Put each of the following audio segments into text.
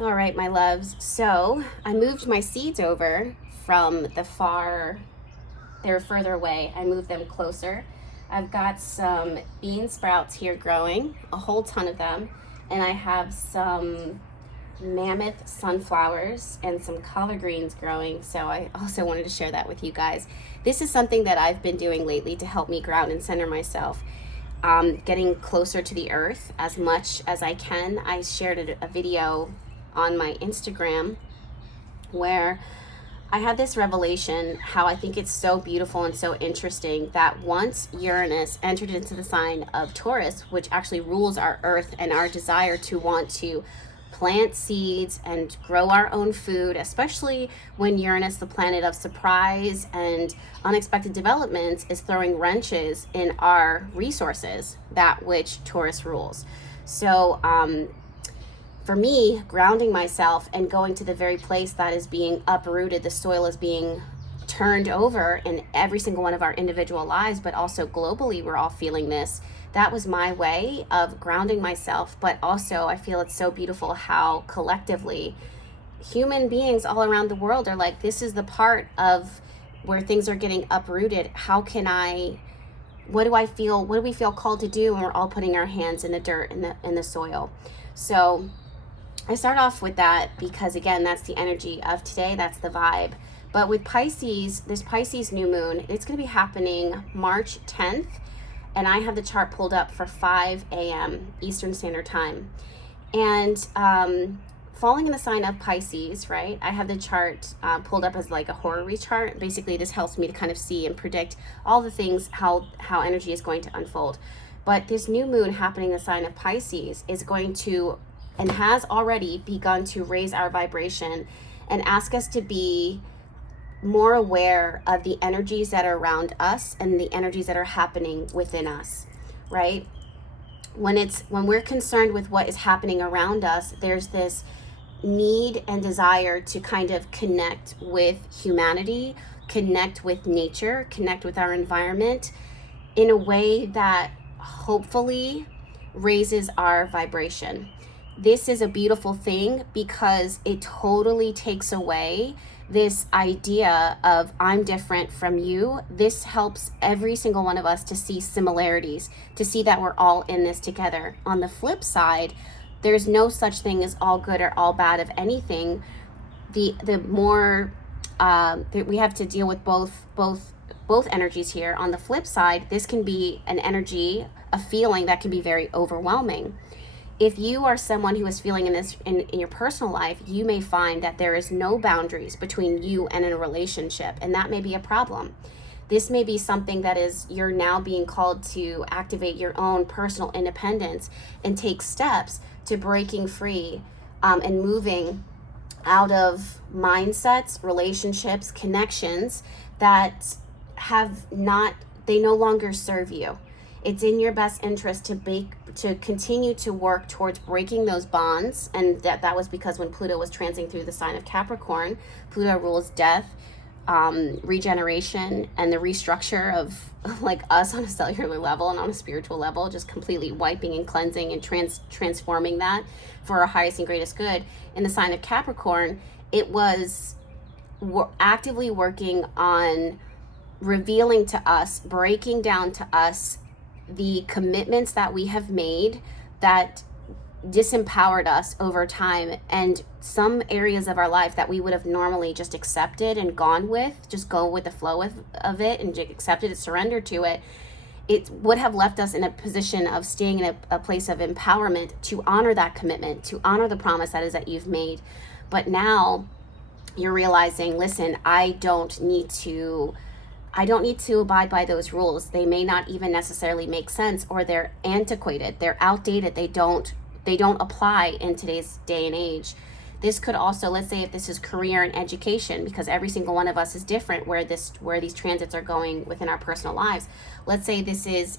All right, my loves. So I moved my seeds over from they're further away. I moved them closer. I've got some bean sprouts here growing, a whole ton of them. And I have some mammoth sunflowers and some collard greens growing. So I also wanted to share that with you guys. This is something that I've been doing lately to help me ground and center myself. Getting closer to the earth as much as I can. I shared a video on my Instagram where I had this revelation how I think it's so beautiful and so interesting that once Uranus entered into the sign of Taurus, which actually rules our earth and our desire to want to plant seeds and grow our own food, especially when Uranus, the planet of surprise and unexpected developments, is throwing wrenches in our resources, that which Taurus rules. So, for me, grounding myself and going to the very place that is being uprooted, the soil is being turned over in every single one of our individual lives, but also globally, we're all feeling this. That was my way of grounding myself, but also I feel it's so beautiful how collectively human beings all around the world are like, this is the part of where things are getting uprooted. How can what do we feel called to do when we're all putting our hands in the dirt, in the soil? So I start off with that because, again, that's the energy of today. That's the vibe. But with Pisces, this Pisces new moon, it's going to be happening March 10th. And I have the chart pulled up for 5 a.m. Eastern Standard Time. And falling in the sign of Pisces, right? I have the chart pulled up as like a horary chart. Basically, this helps me to kind of see and predict all the things, how energy is going to unfold. But this new moon happening in the sign of Pisces is going to and has already begun to raise our vibration and ask us to be more aware of the energies that are around us and the energies that are happening within us, right? When we're concerned with what is happening around us, there's this need and desire to kind of connect with humanity, connect with nature, connect with our environment in a way that hopefully raises our vibration. This is a beautiful thing because it totally takes away this idea of I'm different from you. This helps every single one of us to see similarities, to see that we're all in this together. On the flip side, there's no such thing as all good or all bad of anything. The more we have to deal with both energies here. On the flip side, this can be an energy, a feeling that can be very overwhelming. If you are someone who is feeling in your personal life, you may find that there is no boundaries between you and a relationship, and that may be a problem. This may be something that you're now being called to activate your own personal independence and take steps to breaking free and moving out of mindsets, relationships, connections that they no longer serve you. It's in your best interest to continue to work towards breaking those bonds. And that was because when Pluto was transiting through the sign of Capricorn, Pluto rules death, regeneration, and the restructure of like us on a cellular level and on a spiritual level, just completely wiping and cleansing and transforming that for our highest and greatest good. In the sign of Capricorn, it was actively working on revealing to us, breaking down to us the commitments that we have made that disempowered us over time, and some areas of our life that we would have normally just accepted and gone with, just go with the flow of it and accepted it, surrendered to it. It would have left us in a position of staying in a place of empowerment to honor that commitment, to honor the promise that you've made. But now you're realizing, listen, I don't need to abide by those rules. They may not even necessarily make sense, or they're antiquated, they're outdated, they don't apply in today's day and age. This could also, let's say if this is career and education, because every single one of us is different where these transits are going within our personal lives. Let's say this is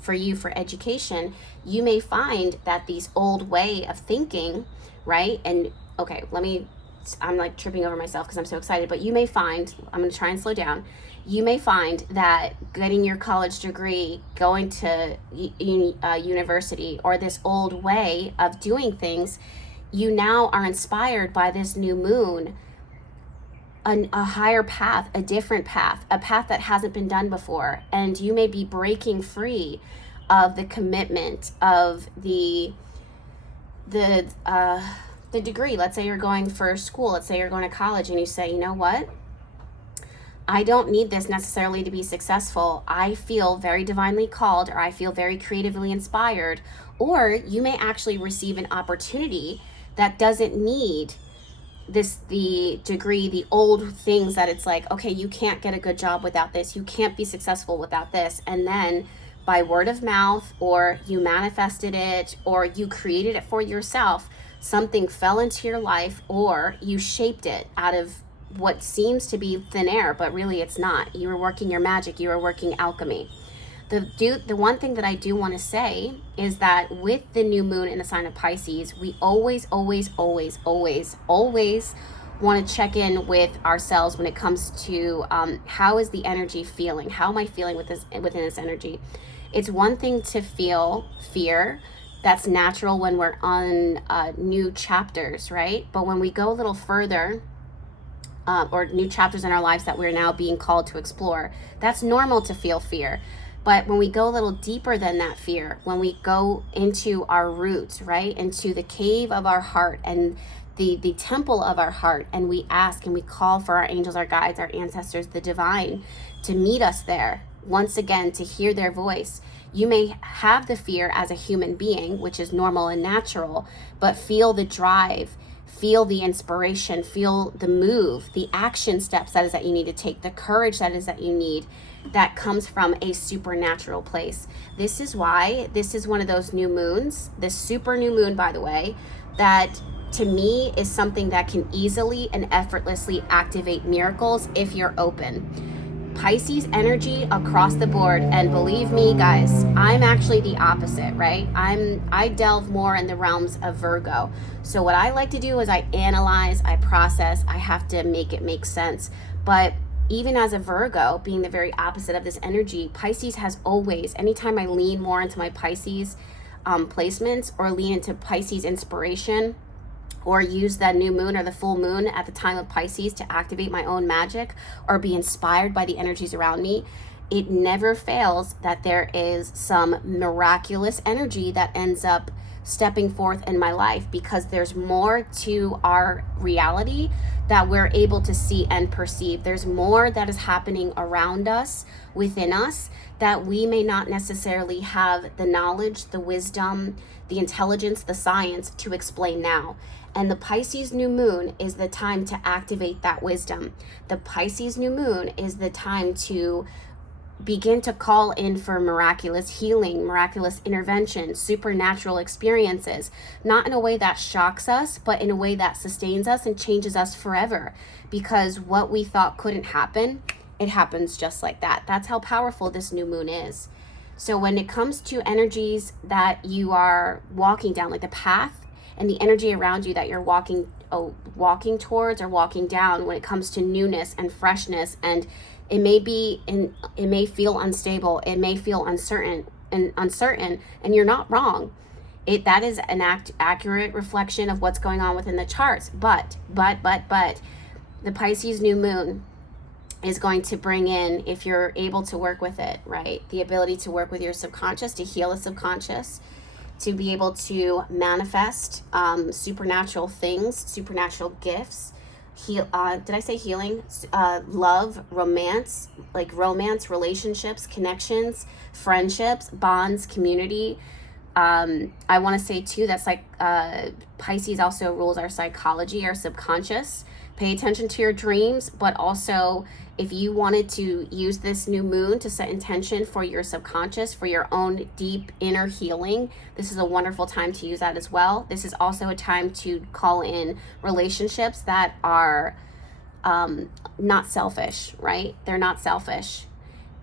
for you for education, you may find that these old way of thinking, right? And okay, I'm like tripping over myself because I'm so excited, but you may find, I'm going to try and slow down. You may find that getting your college degree, going to university, or this old way of doing things, you now are inspired by this new moon, a higher path, a different path, a path that hasn't been done before. And you may be breaking free of the commitment of the degree. Let's say you're going for school, let's say you're going to college, and you say, you know what? I don't need this necessarily to be successful. I feel very divinely called, or I feel very creatively inspired. Or you may actually receive an opportunity that doesn't need the degree, the old things that it's like, okay, you can't get a good job without this. You can't be successful without this. And then by word of mouth, or you manifested it, or you created it for yourself, something fell into your life, or you shaped it out of what seems to be thin air, but really it's not. You were working your magic, you were working alchemy. The one thing that I do want to say is that with the new moon in the sign of Pisces, we always want to check in with ourselves when it comes to how is the energy feeling? How am I feeling within this energy? It's one thing to feel fear. That's natural when we're on new chapters, right? But when we go a little further, or new chapters in our lives that we're now being called to explore, that's normal to feel fear. But when we go a little deeper than that fear, when we go into our roots, right, into the cave of our heart and the temple of our heart, and we ask and we call for our angels, our guides, our ancestors, the divine, to meet us there, once again, to hear their voice. You may have the fear as a human being, which is normal and natural, but feel the drive, feel the inspiration, feel the move, the action steps that is that you need to take, the courage that is that you need, that comes from a supernatural place. This is why this is one of those new moons, this super new moon, by the way, that to me is something that can easily and effortlessly activate miracles if you're open. Pisces energy across the board, and believe me guys, I'm actually the opposite, right? I delve more in the realms of Virgo. So what I like to do is I analyze, I process, I have to make it make sense. But even as a Virgo, being the very opposite of this energy, Pisces has always, anytime I lean more into my Pisces placements, or lean into Pisces inspiration, or use that new moon or the full moon at the time of Pisces to activate my own magic or be inspired by the energies around me, it never fails that there is some miraculous energy that ends up stepping forth in my life, because there's more to our reality that we're able to see and perceive. There's more that is happening around us, within us, that we may not necessarily have the knowledge, the wisdom, the intelligence, the science to explain now. And the Pisces new moon is the time to activate that wisdom. The Pisces new moon is the time to begin to call in for miraculous healing, miraculous intervention, supernatural experiences, not in a way that shocks us, but in a way that sustains us and changes us forever. Because what we thought couldn't happen, it happens just like that. That's how powerful this new moon is. So when it comes to energies that you are walking down, like the path and the energy around you that you're walking towards or walking down, when it comes to newness and freshness, and it may feel unstable, it may feel uncertain, and you're not wrong. That is an accurate reflection of what's going on within the charts. But the Pisces new moon is going to bring in, if you're able to work with it, right, the ability to work with your subconscious, to heal the subconscious, to be able to manifest supernatural things, supernatural gifts. Did I say healing? Love, romance, like romance, relationships, connections, friendships, bonds, community. I want to say too, that's like Pisces also rules our psychology, our subconscious. Pay attention to your dreams, but also if you wanted to use this new moon to set intention for your subconscious, for your own deep inner healing, this is a wonderful time to use that as well. This is also a time to call in relationships that are not selfish, right? They're not selfish.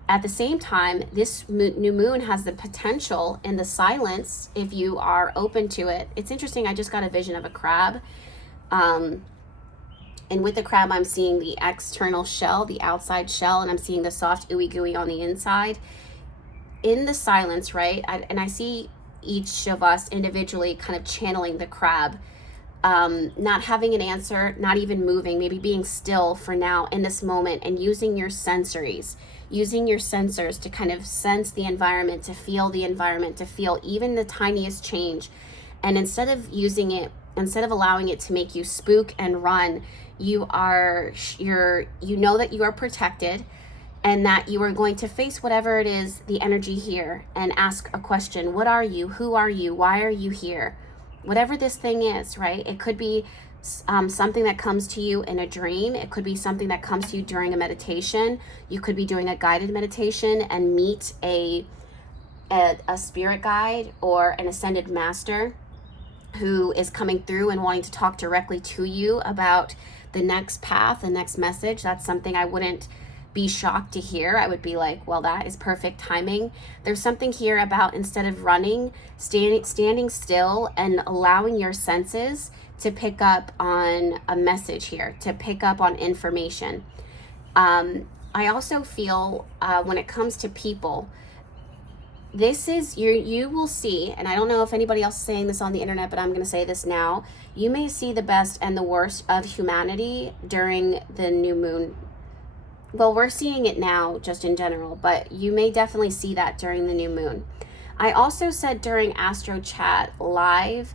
At the same time, this new moon has the potential in the silence, if you are open to it. It's interesting, I just got a vision of a crab. And with the crab, I'm seeing the external shell, the outside shell, and I'm seeing the soft ooey gooey on the inside. In the silence, right? And I see each of us individually kind of channeling the crab. not having an answer, not even moving, maybe being still for now in this moment, and using your sensories, using your sensors to kind of sense the environment, to feel the environment, to feel even the tiniest change. And instead of allowing it to make you spook and run, you know that you are protected, and that you are going to face whatever it is, the energy here, and ask a question. What are you? Who are you? Why are you here? Whatever this thing is, right? It could be something that comes to you in a dream. It could be something that comes to you during a meditation. You could be doing a guided meditation and meet a spirit guide or an ascended master who is coming through and wanting to talk directly to you about the next path, the next message. That's something I wouldn't be shocked to hear. I would be like, well, that is perfect timing. There's something here about, instead of running, standing still and allowing your senses to pick up on a message here, to pick up on information. I also feel when it comes to people, this is, you will see, and I don't know if anybody else is saying this on the internet, but I'm going to say this now. You may see the best and the worst of humanity during the new moon. Well, we're seeing it now just in general, but you may definitely see that during the new moon. I also said during Astro Chat Live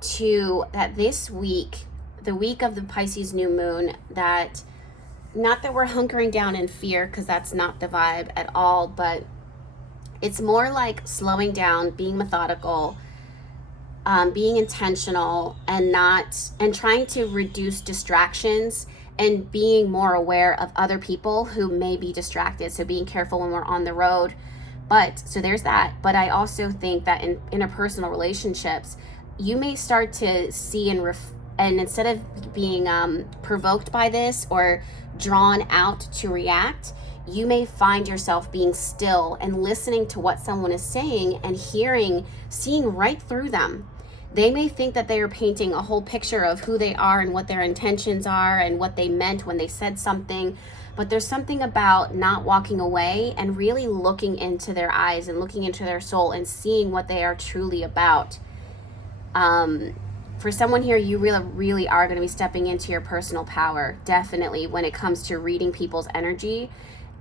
that this week, the week of the Pisces new moon, that not that we're hunkering down in fear, because that's not the vibe at all, but it's more like slowing down, being methodical, being intentional, and trying to reduce distractions, and being more aware of other people who may be distracted. So being careful when we're on the road. So there's that. But I also think that in interpersonal relationships, you may start to see and instead of being provoked by this or drawn out to react, you may find yourself being still and listening to what someone is saying and seeing right through them. They may think that they are painting a whole picture of who they are and what their intentions are and what they meant when they said something. But there's something about not walking away and really looking into their eyes and looking into their soul and seeing what they are truly about. For someone here, you really, really are going to be stepping into your personal power, definitely, when it comes to reading people's energy.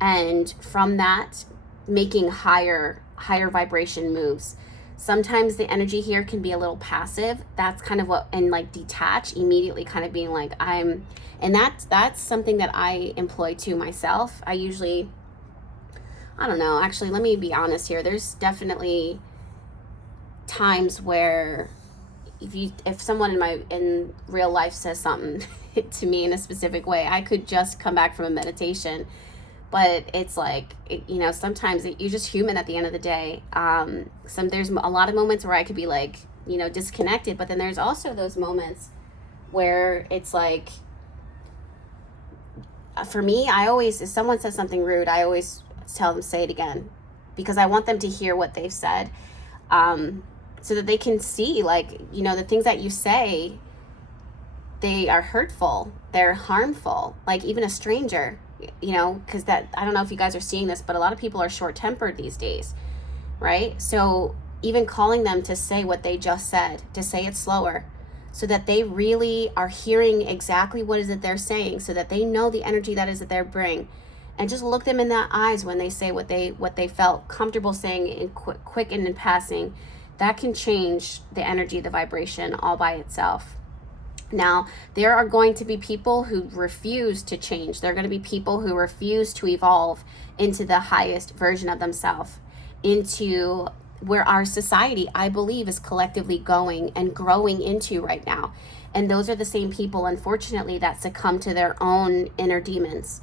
And from that, making higher vibration moves. Sometimes the energy here can be a little passive. That's kind of and like detach, immediately kind of being like, and that's something that I employ too myself. I don't know, actually, let me be honest here. There's definitely times where if someone in real life says something to me in a specific way, I could just come back from a meditation. But it's like, sometimes you're just human at the end of the day. There's a lot of moments where I could be like, disconnected. But then there's also those moments where it's like, for me, if someone says something rude, I always tell them, say it again. Because I want them to hear what they've said. So that they can see, the things that you say, they are hurtful. They're harmful. Like even a stranger. Because I don't know if you guys are seeing this, but a lot of people are short-tempered these days, right? So even calling them to say what they just said, to say it slower, so that they really are hearing exactly what is it they're saying, so that they know the energy that is that they're bringing, and just look them in the eyes when they say what they felt comfortable saying in quick and in passing. That can change the energy, the vibration all by itself. Now, there are going to be people who refuse to change. There are going to be people who refuse to evolve into the highest version of themselves, into where our society, I believe, is collectively going and growing into right now. And those are the same people, unfortunately, that succumb to their own inner demons,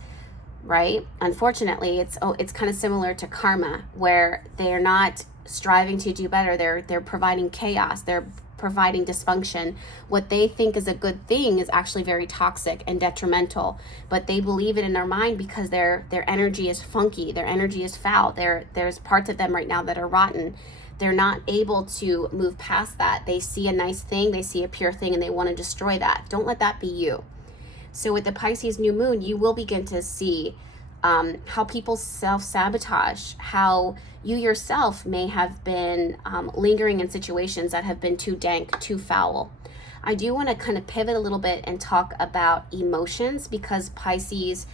right? Unfortunately, it's kind of similar to karma, where they're not striving to do better. They're providing chaos. They're providing dysfunction. What they think is a good thing is actually very toxic and detrimental, but they believe it in their mind because their energy is funky, their energy is foul. There's parts of them right now that are rotten. They're not able to move past that. They see a nice thing, they see a pure thing, and they want to destroy that. Don't let that be you. So with the Pisces new moon, you will begin to see how people self-sabotage, how you yourself may have been lingering in situations that have been too dank, too foul. I do want to kind of pivot a little bit and talk about emotions, because Pisces,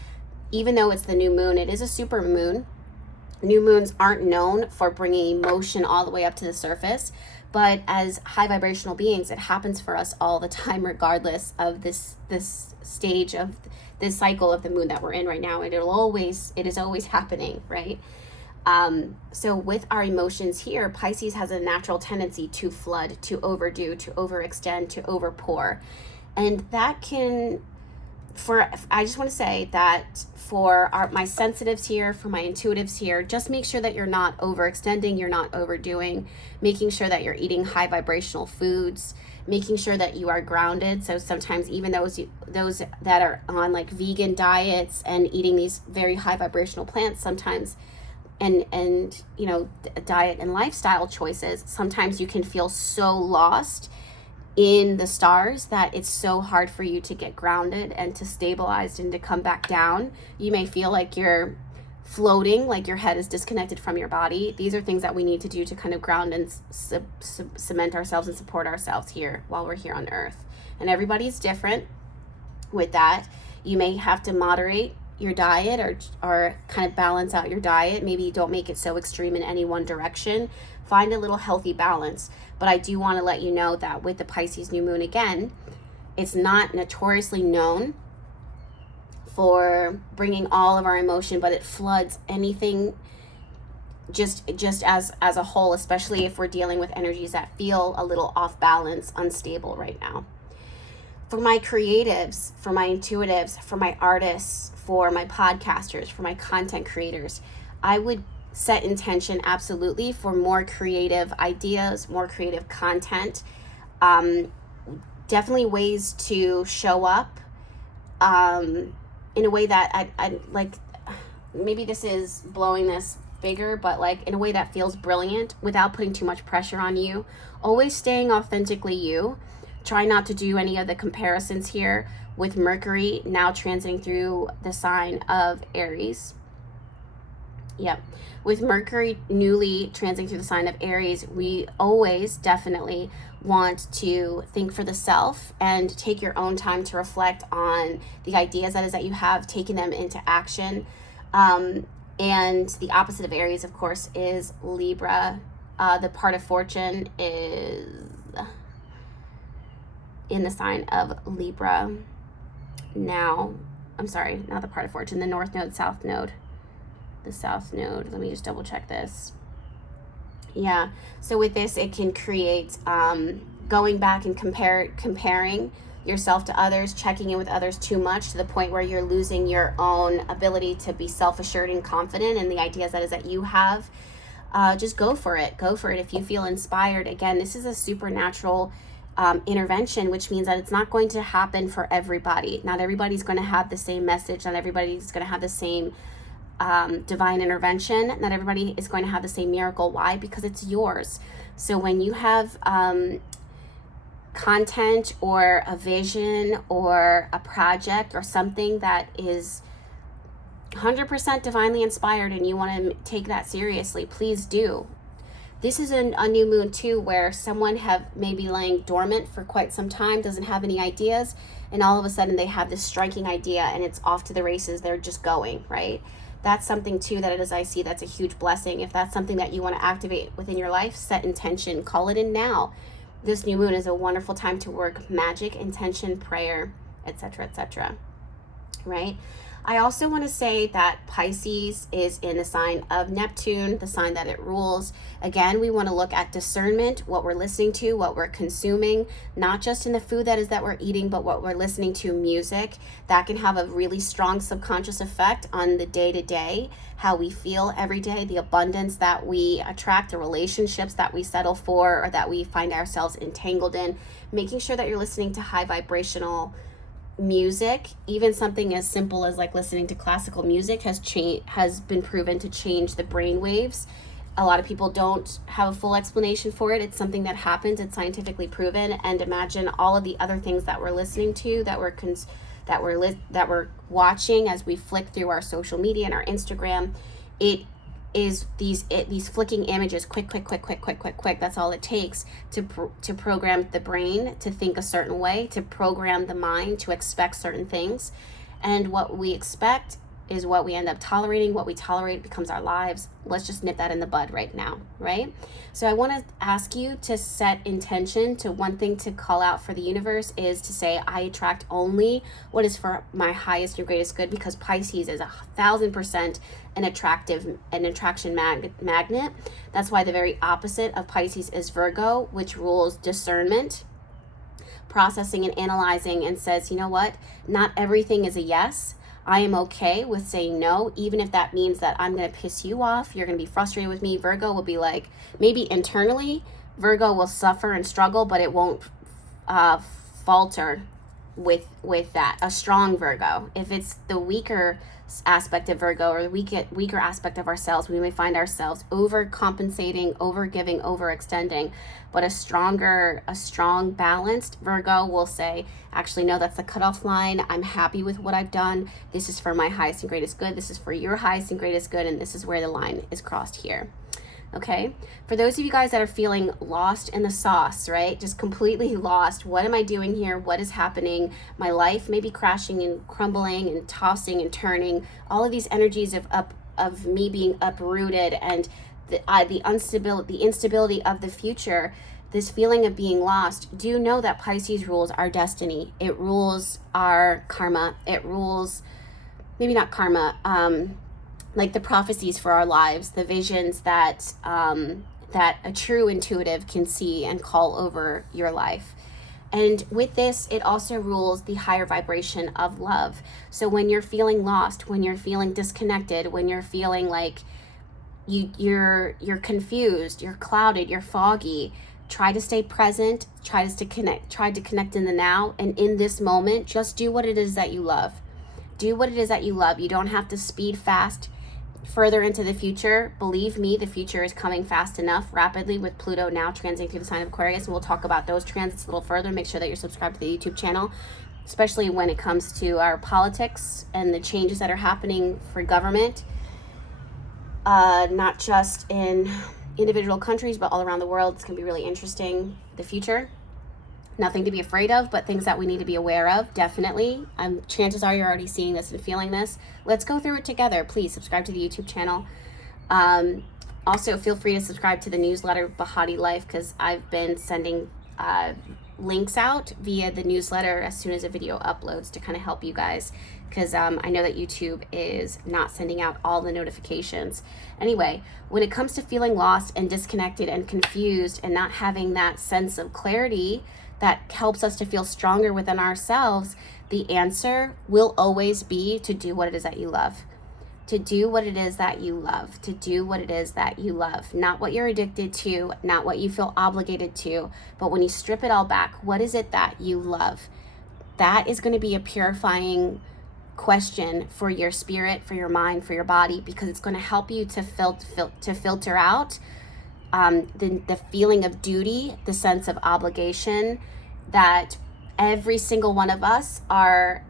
even though it's the new moon, it is a super moon. New moons aren't known for bringing emotion all the way up to the surface, but as high vibrational beings, it happens for us all the time, regardless of this stage of this cycle of the moon that we're in right now. And it is always happening, right? So with our emotions here, Pisces has a natural tendency to flood, to overdo, to overextend, to overpour. And that can, I just want to say that for my sensitives here, for my intuitives here, just make sure that you're not overextending, you're not overdoing, making sure that you're eating high vibrational foods, making sure that you are grounded. So sometimes even those that are on like vegan diets and eating these very high vibrational plants, sometimes and you know, diet and lifestyle choices, sometimes you can feel so lost in the stars that it's so hard for you to get grounded and to stabilize and to come back down. You may feel like you're floating, like your head is disconnected from your body. These are things that we need to do to kind of ground and cement ourselves and support ourselves here while we're here on Earth. And everybody's different with that. You may have to moderate your diet or kind of balance out your diet. Maybe don't make it so extreme in any one direction. Find a little healthy balance. But I do want to let you know that with the Pisces new moon, again, it's not notoriously known for bringing all of our emotion, but it floods anything just as a whole, especially if we're dealing with energies that feel a little off balance, unstable right now. For my creatives, for my intuitives, for my artists, for my podcasters, for my content creators, I would set intention absolutely for more creative ideas, more creative content, definitely ways to show up in a way that I like. Maybe this is blowing this bigger, but like in a way that feels brilliant without putting too much pressure on you. Always staying authentically you. Try not to do any of the comparisons here with Mercury now transiting through the sign of Aries. Yep. With Mercury newly transiting through the sign of Aries, we always definitely want to think for the self and take your own time to reflect on the ideas that you have, taking them into action. And the opposite of Aries, of course, is Libra. The part of fortune is in the sign of Libra. Now, I'm sorry, not the part of fortune, the North Node, South Node. The South Node, let me just double check this. Yeah, so with this, it can create going back and comparing yourself to others, checking in with others too much to the point where you're losing your own ability to be self-assured and confident in the ideas that you have. Just go for it. If you feel inspired. Again, this is a supernatural intervention, which means that it's not going to happen for everybody. Not everybody's going to have the same message. Not everybody's going to have the same divine intervention. Not everybody is going to have the same miracle. Why? Because it's yours. So when you have content or a vision or a project or something that is 100% divinely inspired and you want to take that seriously, please do. This is a new moon too, where someone have maybe laying dormant for quite some time, doesn't have any ideas, and all of a sudden they have this striking idea and it's off to the races. They're just going, right? That's something too that as I see, that's a huge blessing. If that's something that you want to activate within your life, set intention, call it in now. This new moon is a wonderful time to work magic, intention, prayer, etc., right? I also want to say that Pisces is in the sign of Neptune, the sign that it rules. Again, we want to look at discernment, what we're listening to, what we're consuming, not just in the food that we're eating, but what we're listening to, music. That can have a really strong subconscious effect on the day-to-day, how we feel every day, the abundance that we attract, the relationships that we settle for or that we find ourselves entangled in. Making sure that you're listening to high vibrational music, even something as simple as like listening to classical music has been proven to change the brain waves. A lot of people don't have a full explanation for it. It's something that happens. It's scientifically proven. And imagine all of the other things that we're listening to, that we're watching as we flick through our social media and our Instagram. It is these flicking images, quick. That's all it takes to program the brain to think a certain way, to program the mind to expect certain things. And what we expect is what we end up tolerating. What we tolerate becomes our lives. Let's just nip that in the bud right now, right? So I want to ask you to set intention to one thing to call out for the universe is to say, I attract only what is for my highest and greatest good, because Pisces is 1,000% an attraction magnet. That's why the very opposite of Pisces is Virgo, which rules discernment, processing and analyzing, and says, you know what? Not everything is a yes. I am okay with saying no, even if that means that I'm going to piss you off. You're going to be frustrated with me. Virgo will be like, maybe internally, Virgo will suffer and struggle, but it won't falter with that. A strong Virgo. If it's the weaker aspect of Virgo or the weaker aspect of ourselves, we may find ourselves overcompensating, overgiving, overextending. But a strong, balanced Virgo will say, actually, no, that's the cutoff line. I'm happy with what I've done. This is for my highest and greatest good. This is for your highest and greatest good. And this is where the line is crossed here. Okay, for those of you guys that are feeling lost in the sauce, right? Just completely lost. What am I doing here? What is happening? My life may be crashing and crumbling and tossing and turning. All of these energies of me being uprooted and the instability of the future, this feeling of being lost. Do know that Pisces rules our destiny. It rules our karma. It rules, maybe not karma, like the prophecies for our lives, the visions that that a true intuitive can see and call over your life. And with this, it also rules the higher vibration of love. So when you're feeling lost, when you're feeling disconnected, when you're feeling like you're confused, you're clouded, you're foggy, try to stay present, try to connect in the now, and in this moment, just do what it is that you love. Do what it is that you love. You don't have to speed fast further into the future. Believe me, the future is coming fast enough, rapidly, with Pluto now transiting through the sign of Aquarius. And we'll talk about those transits a little further. Make sure that you're subscribed to the YouTube channel, especially when it comes to our politics and the changes that are happening for government, not just in individual countries, but all around the world. It's going to be really interesting, the future. Nothing to be afraid of, but things that we need to be aware of, definitely. Chances are you're already seeing this and feeling this. Let's go through it together. Please subscribe to the YouTube channel. Also, feel free to subscribe to the newsletter, BehatiLife, because I've been sending links out via the newsletter as soon as a video uploads to kind of help you guys, because I know that YouTube is not sending out all the notifications. Anyway, when it comes to feeling lost and disconnected and confused and not having that sense of clarity that helps us to feel stronger within ourselves, the answer will always be to do what it is that you love. To do what it is that you love. To do what it is that you love. Not what you're addicted to, not what you feel obligated to, but when you strip it all back, what is it that you love? That is going to be a purifying question for your spirit, for your mind, for your body, because it's going to help you to filter out the feeling of duty, the sense of obligation that every single one of us are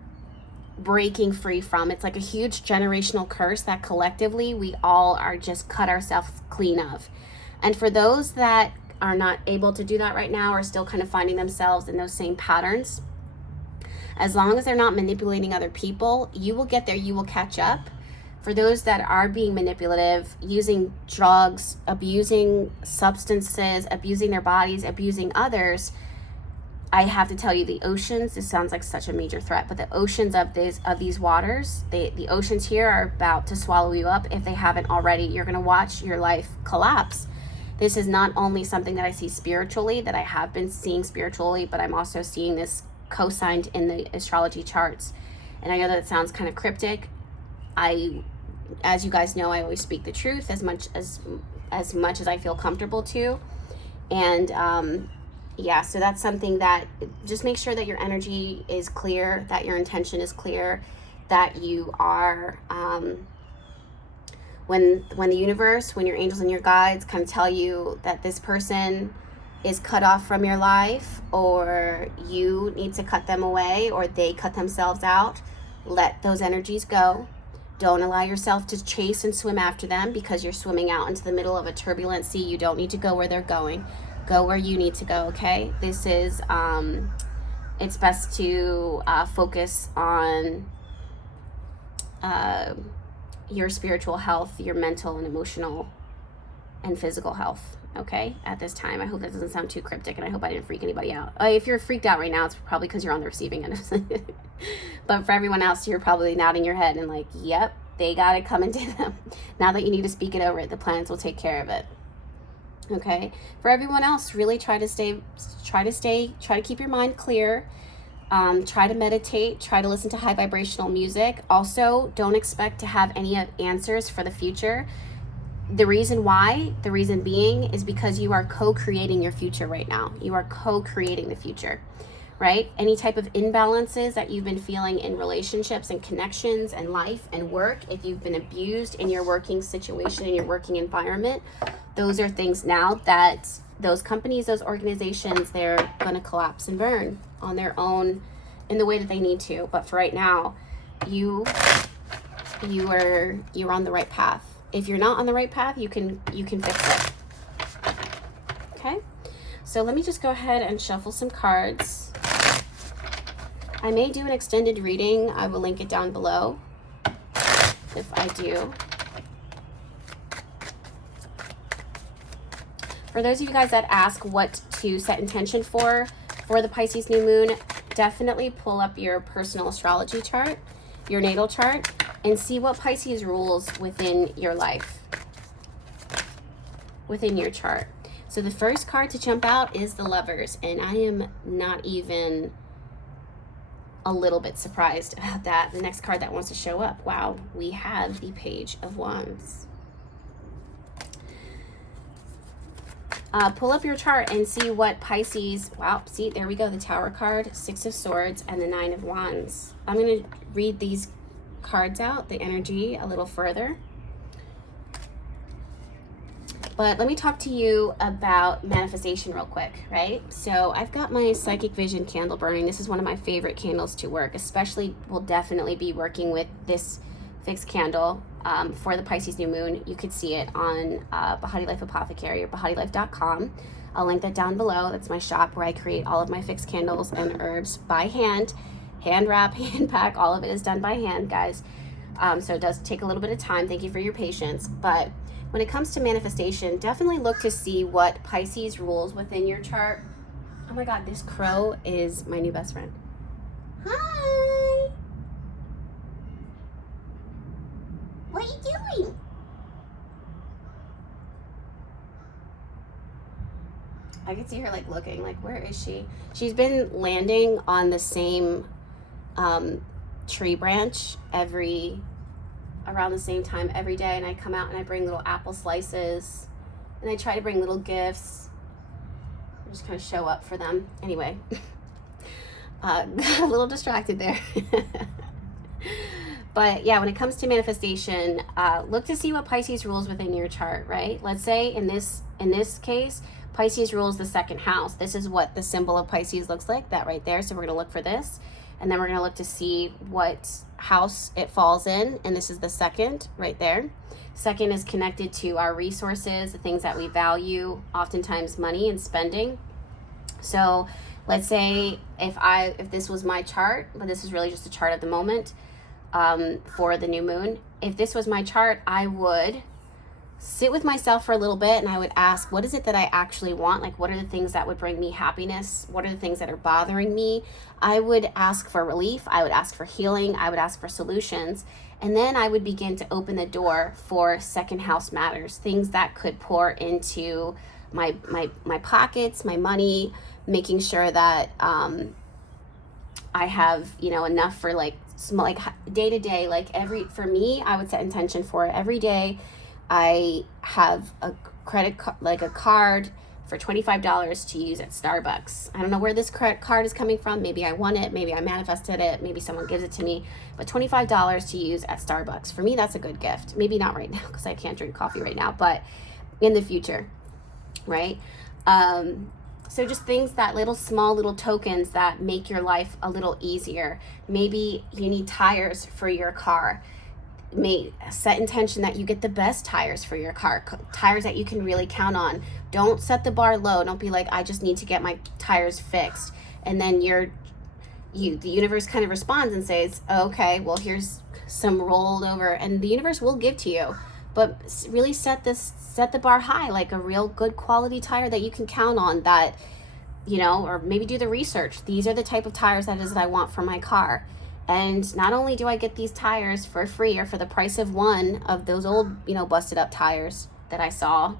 breaking free from. It's like a huge generational curse that collectively we all are just cut ourselves clean of. And for those that are not able to do that right now, or still kind of finding themselves in those same patterns, as long as they're not manipulating other people, you will get there, you will catch up. For those that are being manipulative, using drugs, abusing substances, abusing their bodies, abusing others, I have to tell you, the oceans, this sounds like such a major threat, but the oceans of these waters, the oceans here are about to swallow you up if they haven't already. You're going to watch your life collapse. This is not only something that I see spiritually, that I have been seeing spiritually, but I'm also seeing this co-signed in the astrology charts. And I know that it sounds kind of cryptic. As you guys know, I always speak the truth as much as I feel comfortable to. And yeah, so that's something that, just make sure that your energy is clear, that your intention is clear, that you are, when the universe, when your angels and your guides kind of tell you that this person is cut off from your life, or you need to cut them away, or they cut themselves out, let those energies go. Don't allow yourself to chase and swim after them, because you're swimming out into the middle of a turbulent sea. You don't need to go where they're going. Go where you need to go, okay? This is, it's best to focus on your spiritual health, your mental and emotional and physical health, okay, at this time. I hope that doesn't sound too cryptic, and I hope I didn't freak anybody out. If you're freaked out right now, it's probably because you're on the receiving end. But for everyone else, you're probably nodding your head and like, yep, they got it coming to them. Now that you need to speak it over it, the planets will take care of it. Okay. For everyone else, really try to keep your mind clear. Try to meditate, try to listen to high vibrational music. Also, don't expect to have any answers for the future. The reason being is because you are co-creating your future right now. You are co-creating the future, right? Any type of imbalances that you've been feeling in relationships and connections and life and work, if you've been abused in your working situation, in your working environment, those are things now that those companies, those organizations, they're going to collapse and burn on their own in the way that they need to. But for right now, you're on the right path. If you're not on the right path, you can fix it. Okay? So let me just go ahead and shuffle some cards. I may do an extended reading. I will link it down below if I do. For those of you guys that ask what to set intention for the Pisces new moon, definitely pull up your personal astrology chart, your natal chart, and see what Pisces rules within your life, within your chart. So the first card to jump out is the Lovers, and I am not even a little bit surprised about that. The next card that wants to show up, wow, we have the Page of Wands. Pull up your chart and see what Pisces, wow, see, there we go, the Tower card, Six of Swords, and the Nine of Wands. I'm going to read these cards out, the energy, a little further. But let me talk to you about manifestation real quick, right? So I've got my Psychic Vision candle burning. This is one of my favorite candles to work, especially will definitely be working with this fixed candle for the Pisces new moon. You could see it on BehatiLife Apothecary or BehatiLife.com. I'll link that down below. That's my shop where I create all of my fixed candles and herbs by hand. Hand wrap, hand pack, all of it is done by hand, guys. So it does take a little bit of time. Thank you for your patience. But when it comes to manifestation, definitely look to see what Pisces rules within your chart. Oh my God, this crow is my new best friend. Hi. What are you doing? I can see her like looking, like, where is she? She's been landing on the same tree branch around the same time every day, and I come out and I bring little apple slices, and I try to bring little gifts. I just kind of show up for them. Anyway, got a little distracted there. But yeah, when it comes to manifestation, look to see what Pisces rules within your chart, right? Let's say in this case, Pisces rules the second house. This is what the symbol of Pisces looks like, that right there. So we're going to look for this. And then we're going to look to see what house it falls in. And this is the second right there. Second is connected to our resources, the things that we value, oftentimes money and spending. So let's say if this was my chart, but this is really just a chart at the moment for the new moon. If this was my chart, I would sit with myself for a little bit and I would ask, what is it that I actually want? Like, what are the things that would bring me happiness? What are the things that are bothering me? I would ask for relief. I would ask for healing. I would ask for solutions. And then I would begin to open the door for second house matters, things that could pour into my pockets, my money, making sure that I have, enough for like day to day, for me, I would set intention for it every day. I have a credit card, like a card for $25 to use at Starbucks. I don't know where this credit card is coming from. Maybe I won it. Maybe I manifested it. Maybe someone gives it to me. But $25 to use at Starbucks. For me, that's a good gift. Maybe not right now because I can't drink coffee right now, but in the future, right? So just things that small little tokens that make your life a little easier. Maybe you need tires for your car. may set intention that you get the best tires for your car, tires that you can really count on. Don't set the bar low. Don't be like, I just need to get my tires fixed. And then the universe kind of responds and says, okay, well, here's some rolled over, and the universe will give to you. But really set the bar high, like a real good quality tire that you can count on, that, you know, or maybe do the research. These are the type of tires that I want for my car. And not only do I get these tires for free or for the price of one of those old, you know, busted up tires that I saw,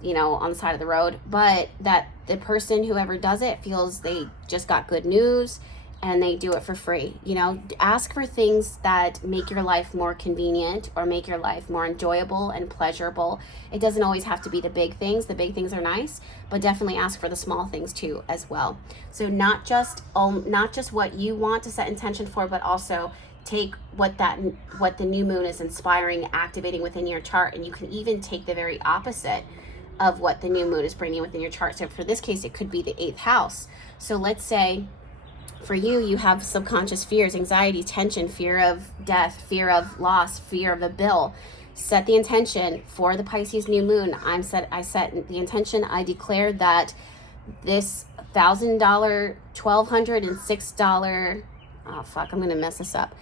you know, on the side of the road, but that the person, whoever does it, feels they just got good news, and they do it for free. You know, ask for things that make your life more convenient or make your life more enjoyable and pleasurable. It doesn't always have to be the big things. The big things are nice, but definitely ask for the small things too as well. So not just what you want to set intention for, but also take what the new moon is inspiring, activating within your chart, and you can even take the very opposite of what the new moon is bringing within your chart. So for this case, it could be the 8th house. So let's say for you have subconscious fears, anxiety, tension, fear of death, fear of loss, fear of a bill. Set the intention for the Pisces new moon. I set the intention. I declare that this $1,000, $1,206, oh fuck, I'm gonna mess this up,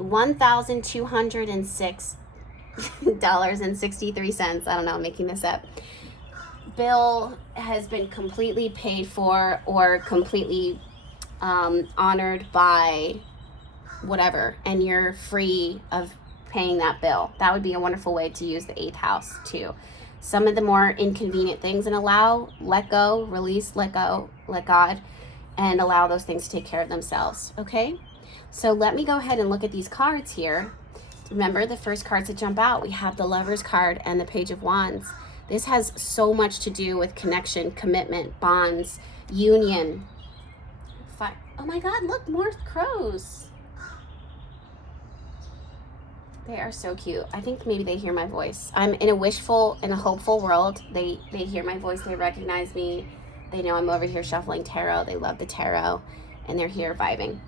$1,206.63. I don't know, I'm making this up. Bill has been completely paid for or completely honored by whatever, and you're free of paying that bill. That would be a wonderful way to use the 8th house too. Some of the more inconvenient things, and let go, release, let go, let God, and allow those things to take care of themselves. Okay, so let me go ahead and look at these cards here. Remember, the first cards that jump out, we have the Lovers card and the Page of Wands. This has so much to do with connection, commitment, bonds, union. Oh my God, look, more crows. They are so cute. I think maybe they hear my voice. I'm in a hopeful world. They hear my voice, they recognize me. They know I'm over here shuffling tarot. They love the tarot, and they're here vibing.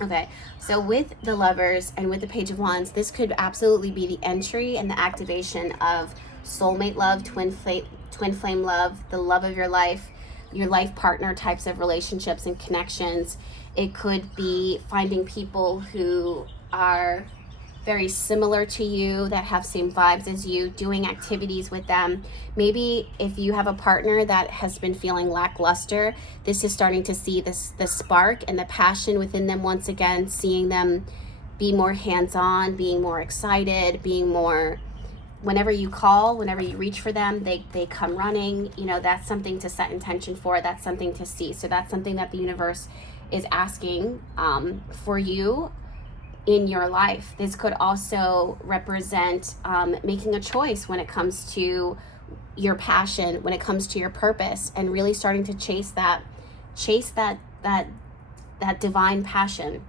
Okay, so with the Lovers and with the Page of Wands, this could absolutely be the entry and the activation of soulmate love, twin flame love, the love of your life partner types of relationships and connections. It could be finding people who are very similar to you, that have same vibes as you, doing activities with them. Maybe if you have a partner that has been feeling lackluster, this is starting to see the spark and the passion within them once again, seeing them be more hands-on, being more excited, being more, whenever you call, whenever you reach for them, they come running. You know, that's something to set intention for. That's something to see. So that's something that the universe is asking for you in your life. This could also represent making a choice when it comes to your passion, when it comes to your purpose, and really starting to chase that divine passion.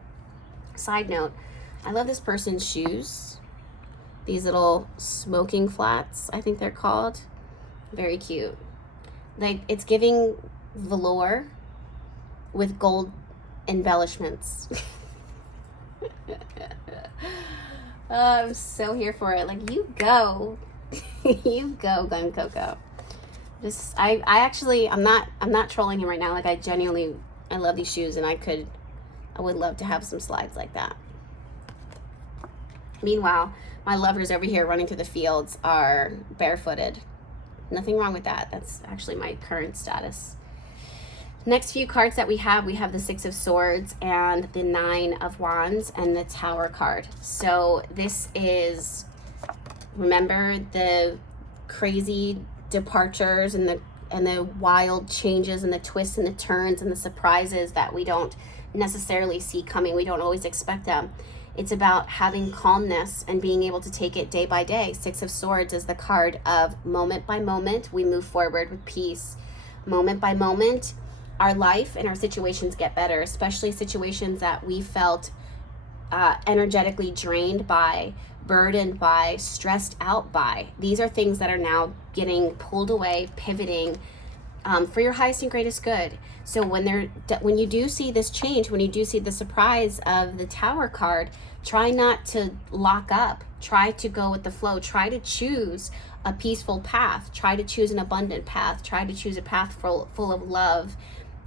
Side note, I love this person's shoes. These little smoking flats, I think they're called. Very cute. Like, it's giving velour with gold embellishments. I'm so here for it. Like, you go. You go, Gun Coco. I'm not trolling him right now. Like, I love these shoes, and I would love to have some slides like that. Meanwhile, my lovers over here running through the fields are barefooted. Nothing wrong with that. That's actually my current status. Next few cards that we have the 6 of Swords and the 9 of Wands and the Tower card. So this is, remember the crazy departures and the wild changes and the twists and the turns and the surprises that we don't necessarily see coming. We don't always expect them. It's about having calmness and being able to take it day by day. 6 of Swords is the card of moment by moment. We move forward with peace. Moment by moment, our life and our situations get better, especially situations that we felt energetically drained by, burdened by, stressed out by. These are things that are now getting pulled away, pivoting, for your highest and greatest good. So when you do see this change, when you do see the surprise of the Tower card, try not to lock up. Try to go with the flow. Try to choose a peaceful path. Try to choose an abundant path. Try to choose a path full of love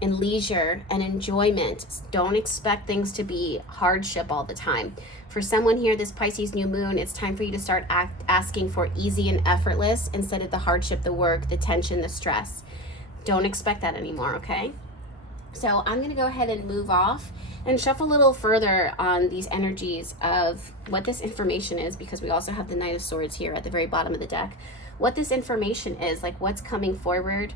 and leisure and enjoyment. Don't expect things to be hardship all the time. For someone here, this Pisces new moon, it's time for you to start asking for easy and effortless instead of the hardship, the work, the tension, the stress. Don't expect that anymore, okay? So I'm going to go ahead and move off and shuffle a little further on these energies of what this information is, because we also have the Knight of Swords here at the very bottom of the deck. What this information is, like what's coming forward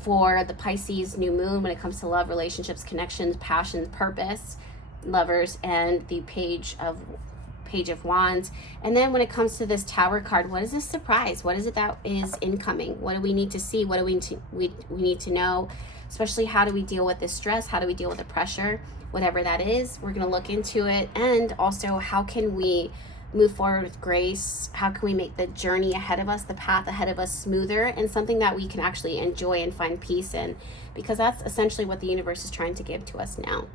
for the Pisces new moon when it comes to love, relationships, connections, passions, purpose, lovers, and the Page of Wands. And then when it comes to this Tower card, what is this surprise? What is it that is incoming? What do we need to see? What do we need to know? Especially, how do we deal with this stress? How do we deal with the pressure? Whatever that is, we're going to look into it. And also, how can we move forward with grace? How can we make the journey ahead of us, the path ahead of us, smoother and something that we can actually enjoy and find peace in? Because that's essentially what the universe is trying to give to us now.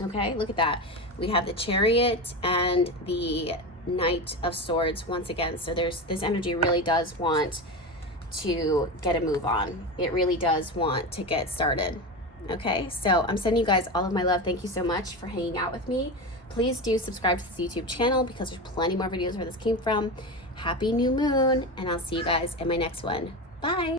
Okay, look at that. We have the Chariot and the Knight of Swords once again. So this energy really does want to get a move on. It really does want to get started. Okay, so I'm sending you guys all of my love. Thank you so much for hanging out with me. Please do subscribe to this YouTube channel because there's plenty more videos where this came from. Happy new moon, and I'll see you guys in my next one. Bye.